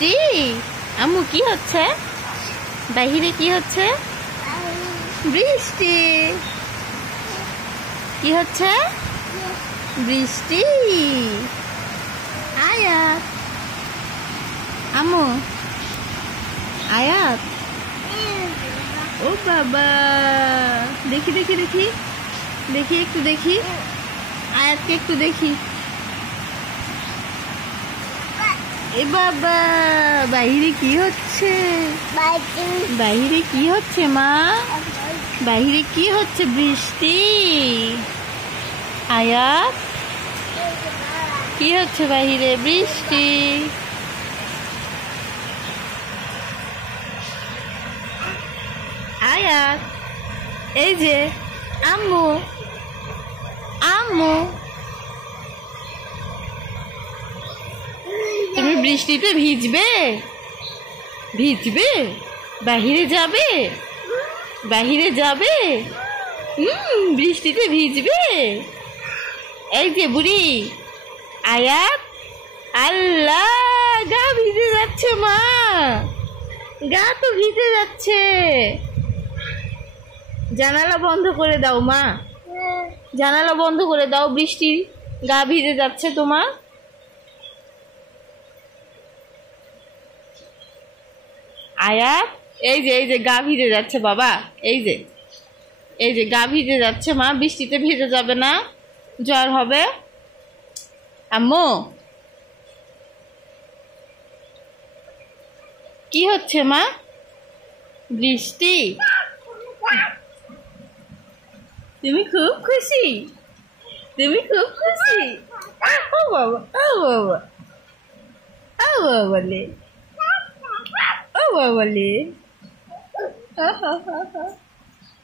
বৃষ্টি। আম্মু কি হচ্ছে? বাহিরে কি হচ্ছে? বৃষ্টি। কি হচ্ছে? বৃষ্টি। আয়াত। আম্মু আয়াত। ও বাবা, দেখি দেখি দেখি দেখি একটু দেখি আয়াতকে একটু দেখি। এ বাবা, বাইরে কি হচ্ছে? বাইরে কি হচ্ছে মা? বাইরে কি হচ্ছে? বৃষ্টি। আয়াত, কি হচ্ছে বাইরে? বৃষ্টি। আয়াত, এই যে আম্মু আম্মু, তুমি বৃষ্টিতে ভিজবে? ভিজবে? বাহিরে যাবে? বাহিরে যাবে? বৃষ্টিতে ভিজবে? এই যে বুড়ি আয়াত, আল্লাহ, গা ভিজে যাচ্ছে মা, গা তো ভিজে যাচ্ছে। জানালা বন্ধ করে দাও মা, জানালা বন্ধ করে দাও, বৃষ্টি গা ভিজে যাচ্ছে তোমার। আয়াত, এই যে গা ভিজে যাচ্ছে বাবা, এই যে গা ভিজে যাচ্ছে মা, বৃষ্টিতে ভিজে যাবে না, জ্বর হবে। আম্মু, কি হচ্ছে মা? বৃষ্টি। তুমি খুব খুশি? তুমি খুব খুশি? ও বাবা, ও বাবা, ও বাবালে, ও বাবালে।